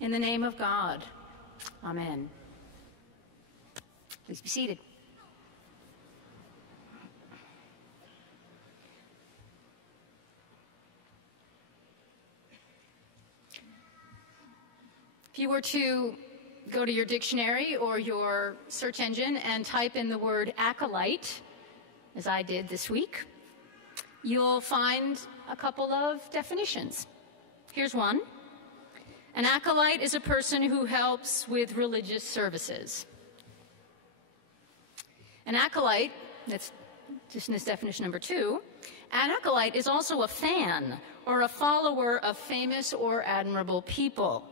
In the name of God, amen. Please be seated. If you were to go to your dictionary or your search engine and type in the word acolyte, as I did this week, you'll find a couple of definitions. Here's one. An acolyte is a person who helps with religious services. An acolyte, that's just in this definition number 2, an acolyte is also a fan or a follower of famous or admirable people.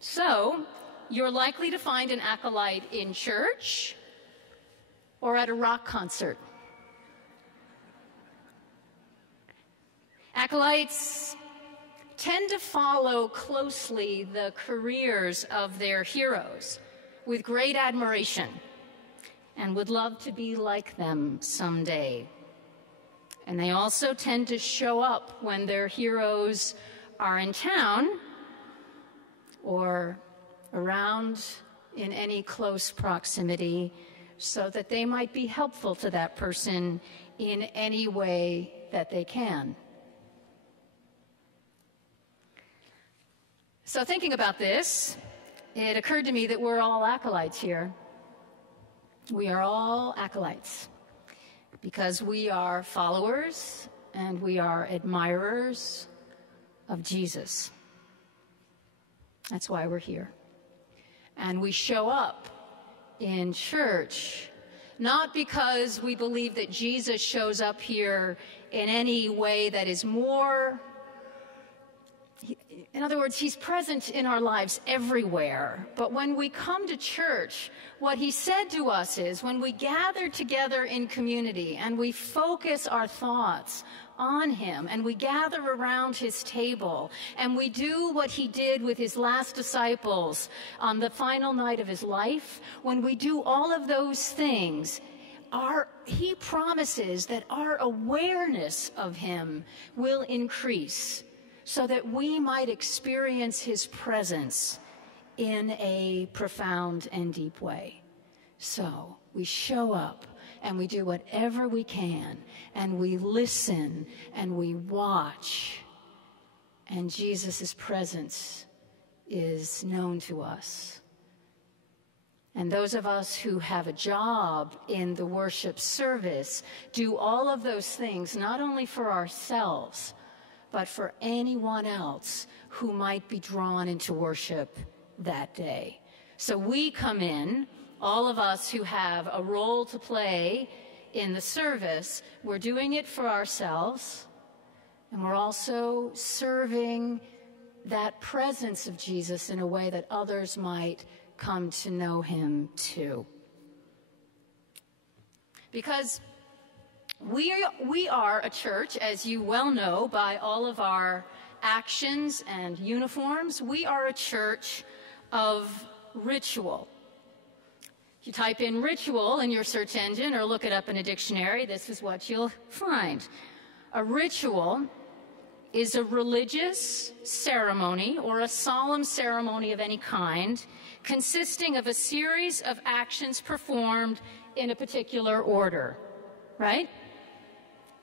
So, you're likely to find an acolyte in church or at a rock concert. Acolytes tend to follow closely the careers of their heroes with great admiration and would love to be like them someday. And they also tend to show up when their heroes are in town or around in any close proximity so that they might be helpful to that person in any way that they can. So thinking about this, it occurred to me that we're all acolytes here. We are all acolytes because we are followers and we are admirers of Jesus. That's why we're here. And we show up in church not because we believe that Jesus shows up here in any way that is more. In other words, he's present in our lives everywhere. But when we come to church, what he said to us is when we gather together in community and we focus our thoughts on him and we gather around his table and we do what he did with his last disciples on the final night of his life, when we do all of those things, he promises that our awareness of him will increase, so that we might experience his presence in a profound and deep way. So we show up and we do whatever we can and we listen and we watch, and Jesus' presence is known to us. And those of us who have a job in the worship service do all of those things not only for ourselves, but for anyone else who might be drawn into worship that day. So we come in, all of us who have a role to play in the service, we're doing it for ourselves, and we're also serving that presence of Jesus in a way that others might come to know him too. Because we are a church, as you well know by all of our actions and uniforms. We are a church of ritual. If you type in ritual in your search engine or look it up in a dictionary, this is what you'll find. A ritual is a religious ceremony or a solemn ceremony of any kind consisting of a series of actions performed in a particular order, right?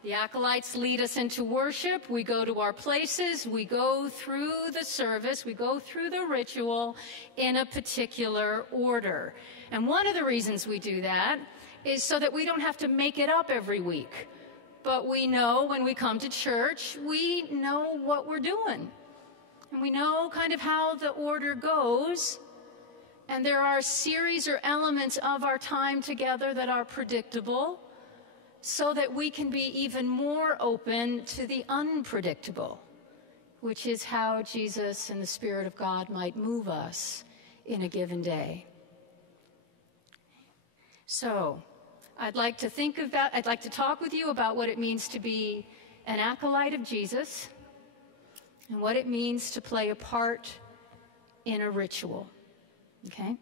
The acolytes lead us into worship. We go to our places. We go through the service. We go through the ritual in a particular order. And one of the reasons we do that is so that we don't have to make it up every week. But we know when we come to church, we know what we're doing. And we know kind of how the order goes. And there are a series or elements of our time together that are predictable, so that we can be even more open to the unpredictable, which is how Jesus and the Spirit of God might move us in a given day. So, I'd like to talk with you about what it means to be an acolyte of Jesus and what it means to play a part in a ritual. Okay?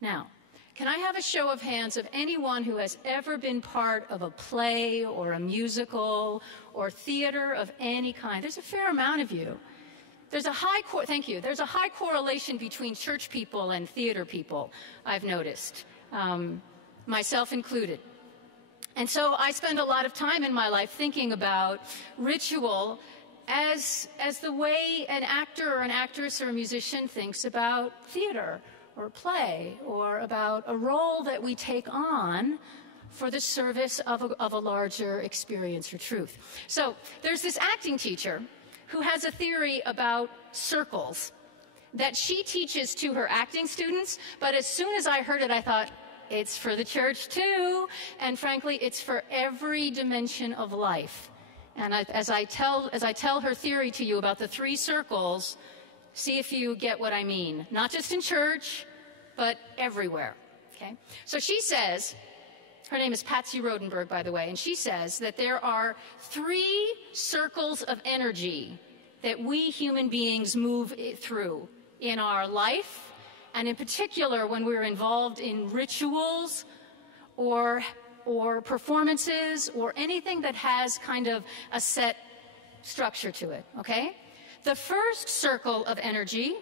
Now, can I have a show of hands of anyone who has ever been part of a play or a musical or theater of any kind? There's a fair amount of you. thank you. There's a high correlation between church people and theater people, I've noticed, myself included. And so I spend a lot of time in my life thinking about ritual as the way an actor or an actress or a musician thinks about theater or play, or about a role that we take on for the service of a larger experience or truth. So there's this acting teacher who has a theory about circles that she teaches to her acting students, but as soon as I heard it, I thought, it's for the church too, and frankly, it's for every dimension of life. And as I tell her theory to you about the 3 circles, see if you get what I mean. Not just in church, but everywhere, okay? So she says, her name is Patsy Rodenberg, by the way, and she says that there are 3 circles of energy that we human beings move through in our life, and in particular when we're involved in rituals or performances or anything that has kind of a set structure to it, okay? The first circle of energy,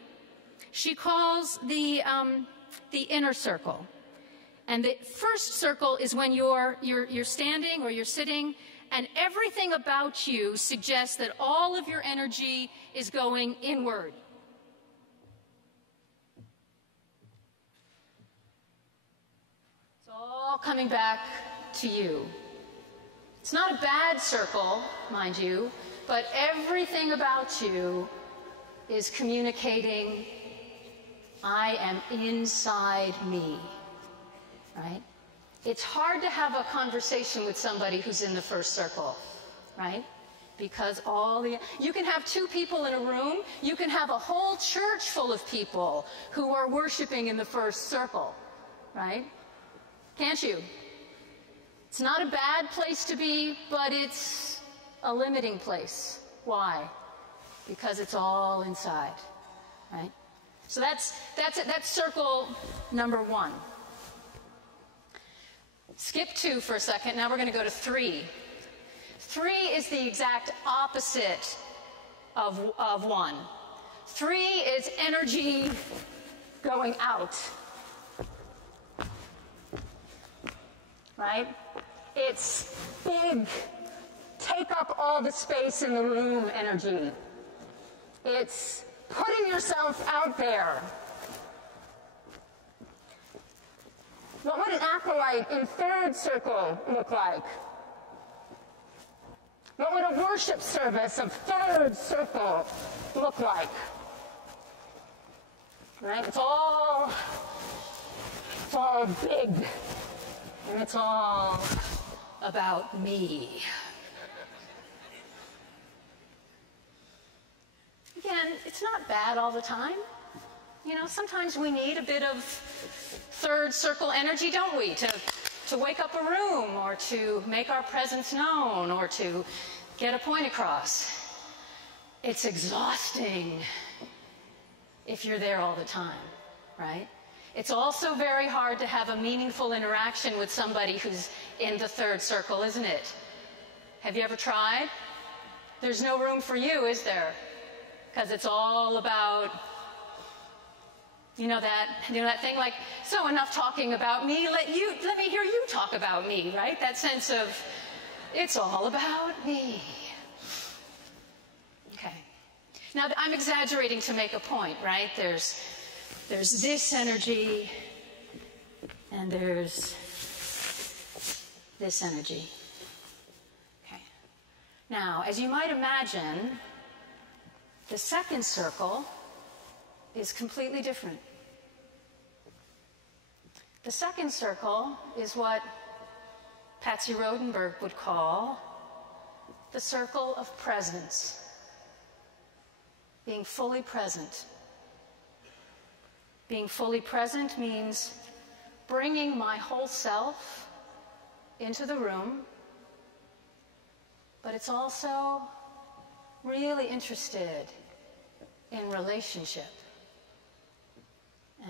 she calls the inner circle. And the first circle is when you're standing or you're sitting, and everything about you suggests that all of your energy is going inward. It's all coming back to you. It's not a bad circle, mind you, but everything about you is communicating, I am inside me, right? It's hard to have a conversation with somebody who's in the first circle, right? Because you can have 2 people in a room, you can have a whole church full of people who are worshiping in the first circle, right? Can't you? It's not a bad place to be, but it's a limiting place. Why? Because it's all inside, right? So that's circle number 1. Skip 2 for a second. Now we're going to go to 3. 3 is the exact opposite of 1. 3 is energy going out, right? It's big, take up all the space in the room energy. It's putting yourself out there. What would an acolyte in third circle look like? What would a worship service of third circle look like? Right? It's all big, and it's all about me. Again, it's not bad all the time. You know, sometimes we need a bit of third circle energy, don't we? To wake up a room, or to make our presence known, or to get a point across. It's exhausting if you're there all the time, right? It's also very hard to have a meaningful interaction with somebody who's in the third circle, isn't it? Have you ever tried? There's no room for you, is there? Because it's all about, you know that thing like, so enough talking about me, let me hear you talk about me, right? That sense of, it's all about me. Okay. Now, I'm exaggerating to make a point, right? There's this energy, and there's this energy. Okay. Now, as you might imagine, the second circle is completely different. The second circle is what Patsy Rodenberg would call the circle of presence. Being fully present. Being fully present means bringing my whole self into the room, but it's also really interested in relationship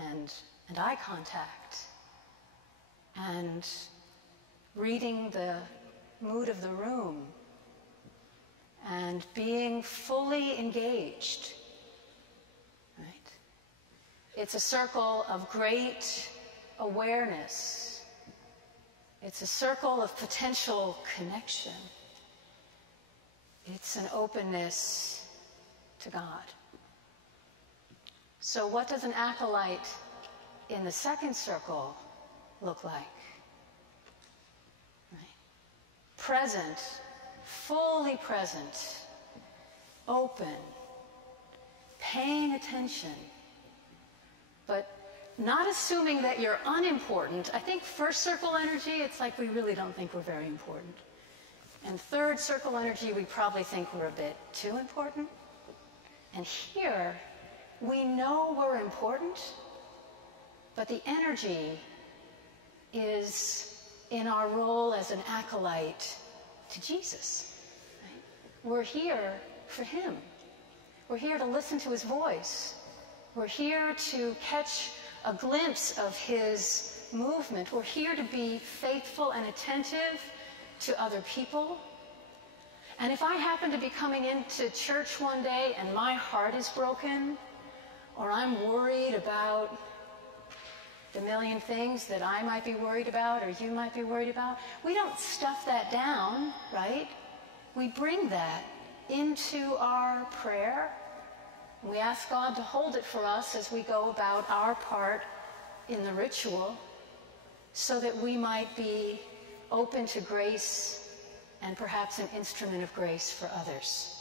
and eye contact and reading the mood of the room and being fully engaged It's a circle of great awareness. It's a circle of potential connection. It's an openness to God. So what does an acolyte in the second circle look like? Right. Present, fully present, open, paying attention, but not assuming that you're unimportant. I think first circle energy, it's like we really don't think we're very important. And third circle energy, we probably think we're a bit too important. And here, we know we're important, but the energy is in our role as an acolyte to Jesus. Right? We're here for him. We're here to listen to his voice. We're here to catch a glimpse of his movement. We're here to be faithful and attentive to other people. And if I happen to be coming into church one day and my heart is broken, or I'm worried about the million things that I might be worried about or you might be worried about, we don't stuff that down, right? We bring that into our prayer. We ask God to hold it for us as we go about our part in the ritual, so that we might be open to grace and perhaps an instrument of grace for others.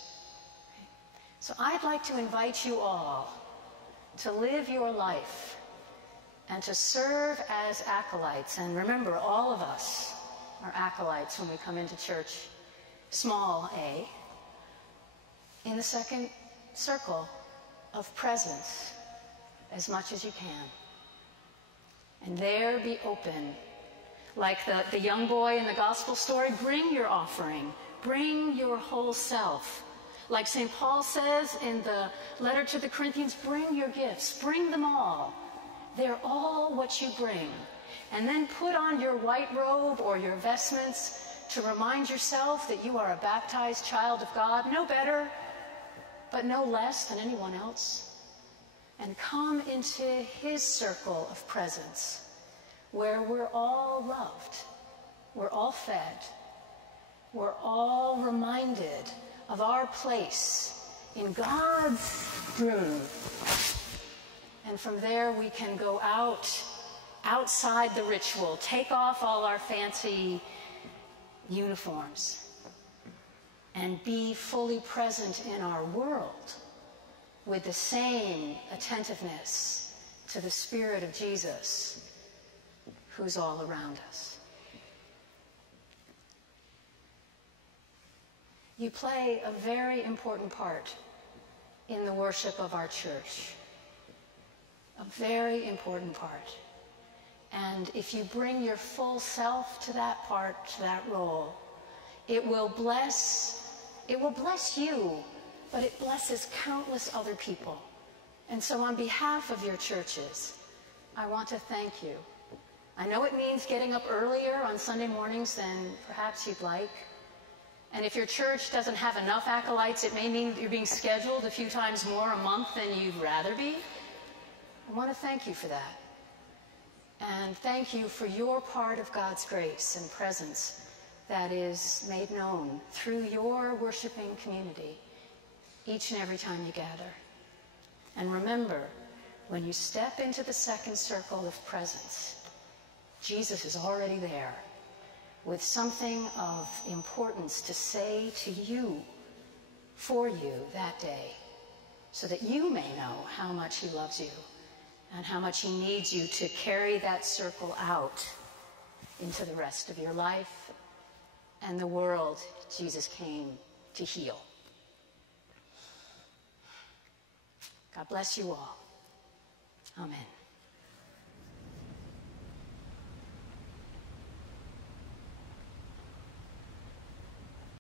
So I'd like to invite you all to live your life and to serve as acolytes. And remember, all of us are acolytes when we come into church, small a, in the second circle of presence as much as you can. And there be open. Like the young boy in the gospel story, bring your offering, bring your whole self. Like St. Paul says in the letter to the Corinthians, bring your gifts, bring them all. They're all what you bring. And then put on your white robe or your vestments to remind yourself that you are a baptized child of God, no better, but no less than anyone else. And come into his circle of presence, where we're all loved, we're all fed, we're all reminded of our place in God's room. And from there we can go outside the ritual, take off all our fancy uniforms, and be fully present in our world with the same attentiveness to the Spirit of Jesus who's all around us. You play a very important part in the worship of our church. A very important part. And if you bring your full self to that part, to that role, it will bless you, but it blesses countless other people. And so on behalf of your churches, I want to thank you. I know it means getting up earlier on Sunday mornings than perhaps you'd like. And if your church doesn't have enough acolytes, it may mean you're being scheduled a few times more a month than you'd rather be. I want to thank you for that. And thank you for your part of God's grace and presence that is made known through your worshiping community each and every time you gather. And remember, when you step into the second circle of presence, Jesus is already there with something of importance to say to you, for you that day, so that you may know how much he loves you and how much he needs you to carry that circle out into the rest of your life and the world Jesus came to heal. God bless you all. Amen.